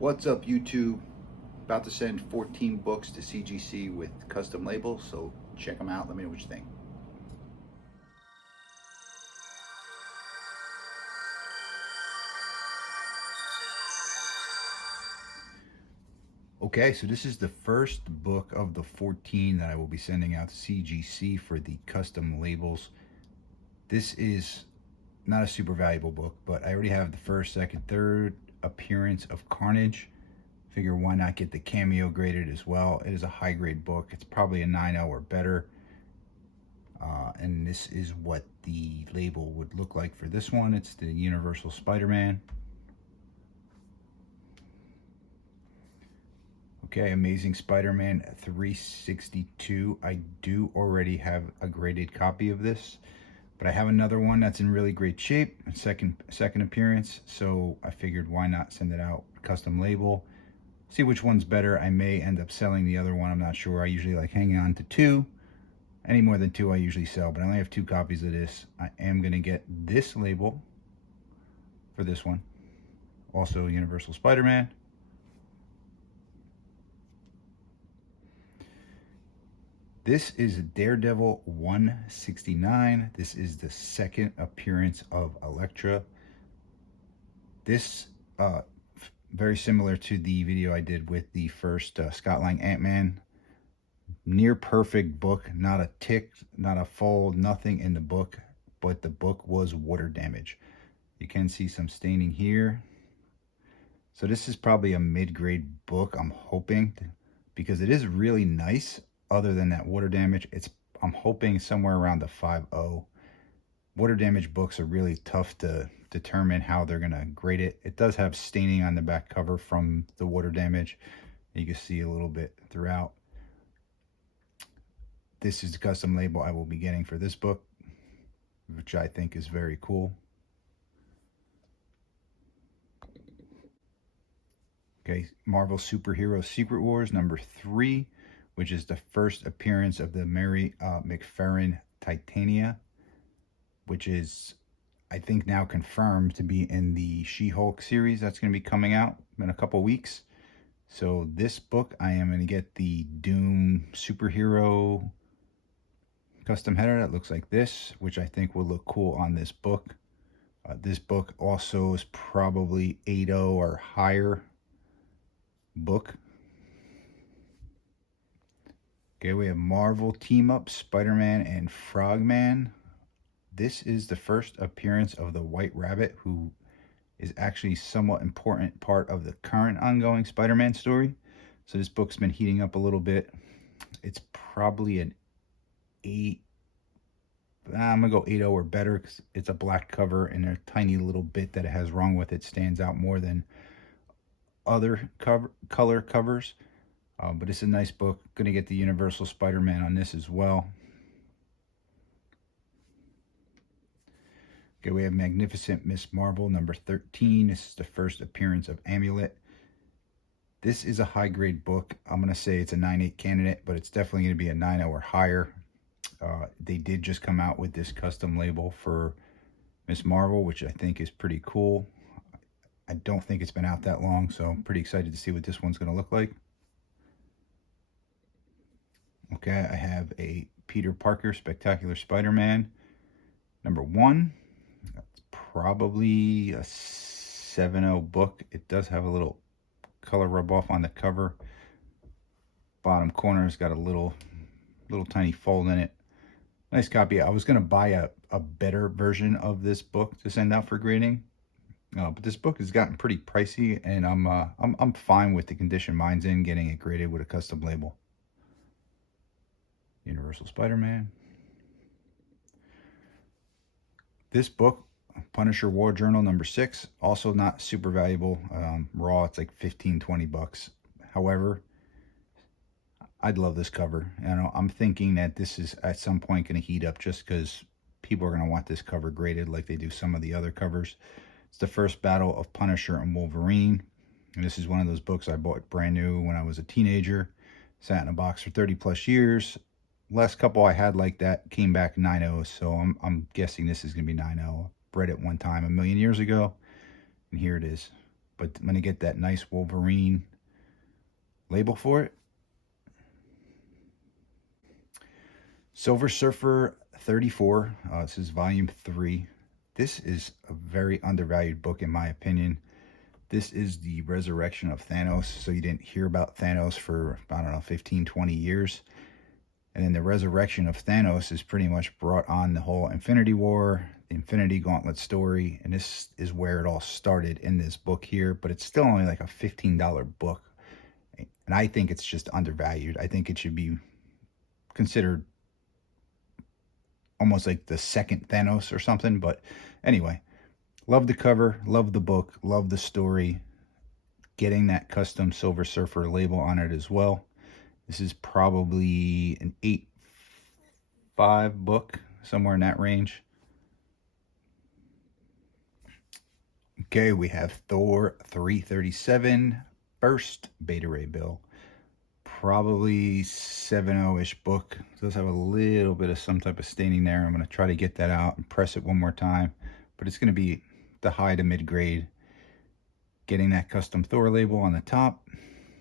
What's up, YouTube? About to send 14 books to CGC with custom labels, so check them out. Let me know what you think. Okay, so this is the first book of the 14 that I will be sending out to CGC for the custom labels. This is not a super valuable book, but I already have the first, second, third appearance of Carnage. Figure why not get the cameo graded as well. It is a high grade book. It's probably a 9.0 or better. And this is what the label would look like for this one. It's the Universal Spider-Man. Okay, Amazing Spider-Man 362. I do already have a graded copy of this, but I have another one that's in really great shape, second appearance, so I figured why not send it out custom label, see which one's better. I may end up selling the other one, I'm not sure. I usually like hanging on to two. Any more than two I usually sell, but I only have two copies of this. I am going to get this label for this one, also Universal Spider-Man. This is Daredevil 169. This is the second appearance of Elektra. This, very similar to the video I did with the first Scott Lang Ant-Man. Near perfect book, not a tick, not a fold, nothing in the book, but the book was water damage. You can see some staining here. So this is probably a mid-grade book, I'm hoping, because it is really nice. Other than that water damage, I'm hoping somewhere around the 5.0. Water damage books are really tough to determine how they're going to grade it. It does have staining on the back cover from the water damage. You can see a little bit throughout. This is the custom label I will be getting for this book, which I think is very cool. Okay, Marvel Superhero Secret Wars #3, which is the first appearance of the Mary McFerrin Titania, which is, I think, now confirmed to be in the She-Hulk series that's going to be coming out in a couple weeks. So this book, I am going to get the Doom superhero custom header that looks like this, which I think will look cool on this book. This book also is probably 8.0 or higher book. Okay, we have Marvel Team Up, Spider-Man and Frogman. This is the first appearance of the White Rabbit, who is actually somewhat important part of the current ongoing Spider-Man story. So this book's been heating up a little bit. It's probably an 8. I'm gonna go 8.0 or better because it's a black cover and a tiny little bit that it has wrong with it stands out more than other color covers. But it's a nice book. Gonna get the Universal Spider-Man on this as well. Okay, we have Magnificent Miss Marvel #13. This is the first appearance of Amulet. This is a high grade book. I'm gonna say it's a 9.8 candidate, but it's definitely gonna be a 9.0 or higher. They did just come out with this custom label for Miss Marvel, which I think is pretty cool. I don't think it's been out that long, so I'm pretty excited to see what this one's going to look like. Okay, I have a Peter Parker Spectacular Spider-Man #1. That's probably a 7.0 book. It does have a little color rub off on the cover. Bottom corner has got a little tiny fold in it. Nice copy. I was going to buy a better version of this book to send out for grading, but this book has gotten pretty pricey, and I'm fine with the condition mine's in, getting it graded with a custom label. Universal Spider-Man. This book, Punisher War Journal #6, also not super valuable. Raw, it's like 15-20 bucks. However, I'd love this cover. I'm thinking that this is at some point going to heat up just because people are going to want this cover graded like they do some of the other covers. It's the first battle of Punisher and Wolverine. And this is one of those books I bought brand new when I was a teenager. Sat in a box for 30 plus years. Last couple I had like that came back 9.0, so I'm guessing this is going to be 9.0. Read it one time a million years ago, and here it is. but I'm going to get that nice Wolverine label for it. Silver Surfer 34. This is volume 3. This is a very undervalued book in my opinion. This is the resurrection of Thanos. So you didn't hear about Thanos for, I don't know, 15, 20 years. And then the resurrection of Thanos is pretty much brought on the whole Infinity War, the Infinity Gauntlet story. And this is where it all started in this book here. But it's still only like a $15 book. And I think it's just undervalued. I think it should be considered almost like the second Thanos or something. But anyway, love the cover, love the book, love the story. Getting that custom Silver Surfer label on it as well. This is probably an 8.5 book, somewhere in that range. Okay, we have Thor 337, first Beta Ray Bill. Probably 7.0-ish book. It does have a little bit of some type of staining there. I'm going to try to get that out and press it one more time. But it's going to be the high to mid grade. Getting that custom Thor label on the top.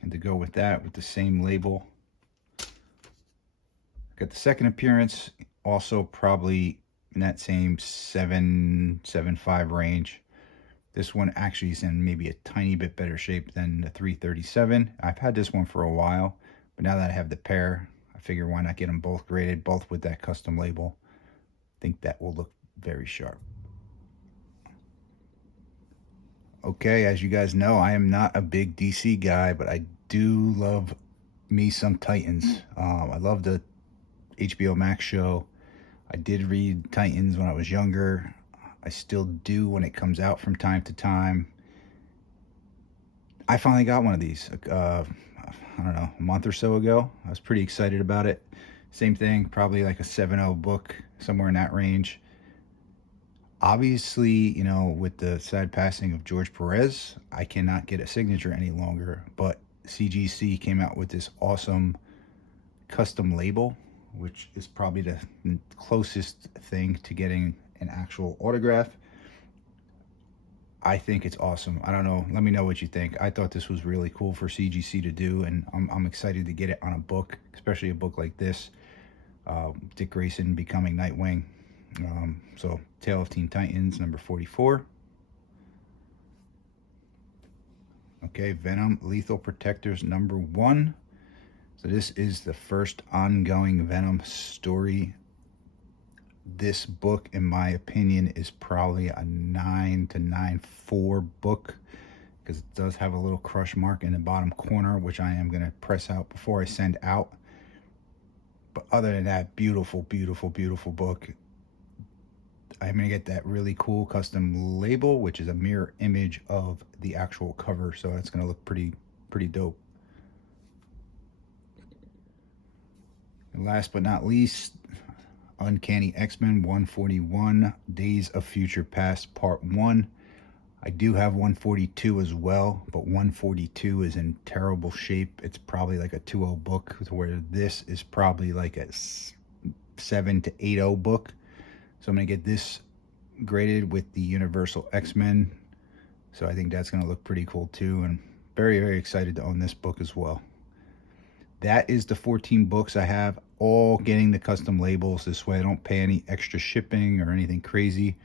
And to go with that, with the same label. Got the second appearance. Also probably in that same 7.5 range. This one actually is in maybe a tiny bit better shape than the 337. I've had this one for a while, but now that I have the pair, I figure why not get them both graded, both with that custom label. I think that will look very sharp. Okay, as you guys know, I am not a big DC guy, but I do love me some Titans. I love the HBO Max show. I did read Titans when I was younger. I still do when it comes out from time to time. I finally got one of these, I don't know, a month or so ago. I was pretty excited about it. Same thing, probably like a 7.0 book, somewhere in that range. Obviously, you know, with the sad passing of George Perez, I cannot get a signature any longer. But CGC came out with this awesome custom label, which is probably the closest thing to getting an actual autograph. I think it's awesome. I don't know. Let me know what you think. I thought this was really cool for CGC to do, and I'm excited to get it on a book, especially a book like this. Dick Grayson becoming Nightwing. So, Tale of Teen Titans, number 44. Okay, Venomlethal Protectors, number 1. So this is the first ongoing Venom story. This book, in my opinion, is probably a 9 to 9.4 book because it does have a little crush mark in the bottom corner, which I am going to press out before I send out. But other than that, beautiful, beautiful, beautiful book. I'm going to get that really cool custom label, which is a mirror image of the actual cover. So that's going to look pretty dope. And last but not least, Uncanny XMen 141, Days of Future Past Part 1. I do have 142 as well, but 142 is in terrible shape. It's probably like a 2.0 book, where this is probably like a 7 to 8.0 book. So I'm going to get this graded with the Universal X-Men. So I think that's going to look pretty cool too, and very, very excited to own this book as well. That is the 14 books I have, all getting the custom labels. This way I don't pay any extra shipping or anything crazy.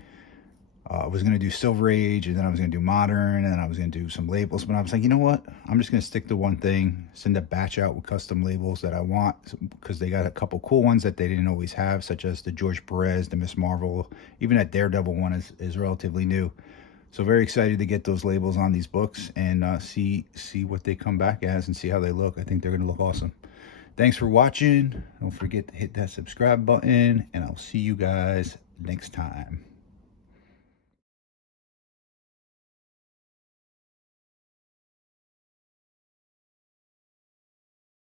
I was going to do Silver Age, and then I was going to do Modern, and then I was going to do some labels. But I was like, you know what? I'm just going to stick to one thing, send a batch out with custom labels that I want, because they got a couple cool ones that they didn't always have, such as the George Perez, the Miss Marvel. Even that Daredevil one is relatively new. So very excited to get those labels on these books and see what they come back as and see how they look. I think they're going to look awesome. Thanks for watching. Don't forget to hit that subscribe button, and I'll see you guys next time.